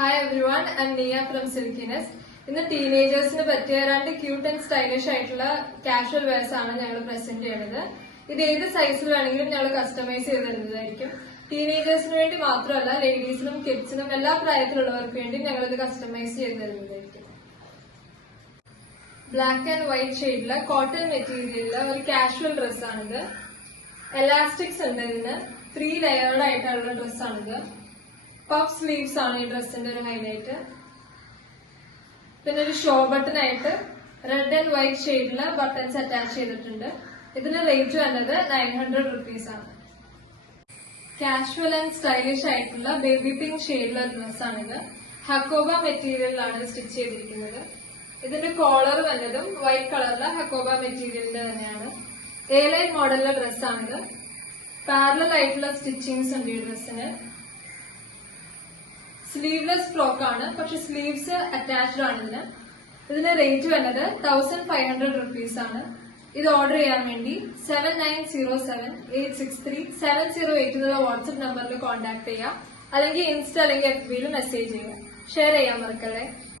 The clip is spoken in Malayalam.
Hi everyone, I'm Nia from Silkiness. ഇന്ന് ടീനേജേഴ്സിന് പറ്റിയ രണ്ട് ക്യൂട്ട് ആൻഡ് സ്റ്റൈലിഷ് ആയിട്ടുള്ള കാഷ്വൽ വെയർസ് ആണ് ഞങ്ങൾ പ്രസന്റ് ചെയ്യുന്നത്. ഇത് ഏത് സൈസിൽ വേണമെങ്കിലും ഞങ്ങൾ കസ്റ്റമൈസ് ചെയ്ത് തരുന്നതായിരിക്കും. ടീനേജേഴ്സിന് വേണ്ടി മാത്രമല്ല, ലേഡീസിനും കിഡ്സിനും എല്ലാ പ്രായത്തിലുള്ളവർക്ക് വേണ്ടി ഞങ്ങൾ ഇത് കസ്റ്റമൈസ് ചെയ്ത് തരുന്നതായിരിക്കും. ബ്ലാക്ക് ആൻഡ് വൈറ്റ് ഷെയ്ഡിലെ കോട്ടൺ മെറ്റീരിയലിലെ ഒരു കാഷ്വൽ ഡ്രസ്സാണിത്. എലാസ്റ്റിക്സ് ഉണ്ട് ഇതിന്. 3 ലെയേർഡ് ആയിട്ടുള്ള ഡ്രസ്സാണിത്. പഫ് സ്ലീവ്സ് ആണ് ഈ ഡ്രസ്സിന്റെ ഒരു ഹൈലൈറ്റ്. പിന്നെ ഒരു ഷോ ബട്ടൺ ആയിട്ട് റെഡ് ആൻഡ് വൈറ്റ് ഷെയ്ഡില് ബട്ടൺസ് അറ്റാച്ച് ചെയ്തിട്ടുണ്ട്. ഇതിന്റെ റേറ്റ് വന്നത് 900 റുപ്പീസ് ആണ്. കാഷ്വൽ ആൻഡ് സ്റ്റൈലിഷ് ആയിട്ടുള്ള ബേബി പിങ്ക് ഷെയ്ഡിലുള്ള ഡ്രസ്സാണിത്. ഹക്കോബ മെറ്റീരിയലിലാണ് സ്റ്റിച്ച് ചെയ്തിരിക്കുന്നത്. ഇതിന്റെ കോളർ വന്നതും വൈറ്റ് കളറിലെ ഹക്കോബ മെറ്റീരിയലിന്റെ തന്നെയാണ്. എ ലൈൻ മോഡലിലെ ഡ്രസ്സാണിത്. പാരലൽ ആയിട്ടുള്ള സ്റ്റിച്ചിങ്സ് ഉണ്ട് ഈ ഡ്രസ്സിന്. സ്ലീവ്ലെസ് ഫ്രോക്ക് ആണ്, പക്ഷെ സ്ലീവ്സ് അറ്റാച്ച്ഡ് ആണ് ഇതിന് റേറ്റ് വരുന്നത് 1500 റുപ്പീസ് ആണ്. ഇത് ഓർഡർ ചെയ്യാൻ വേണ്ടി 7907863708 എന്നുള്ള വാട്സ്ആപ്പ് നമ്പറിൽ കോൺടാക്ട് ചെയ്യാം. അല്ലെങ്കിൽ ഇൻസ്റ്റ അല്ലെങ്കിൽ FB മെസ്സേജ് ചെയ്യാം. ഷെയർ ചെയ്യാൻ മറക്കല്ലേ.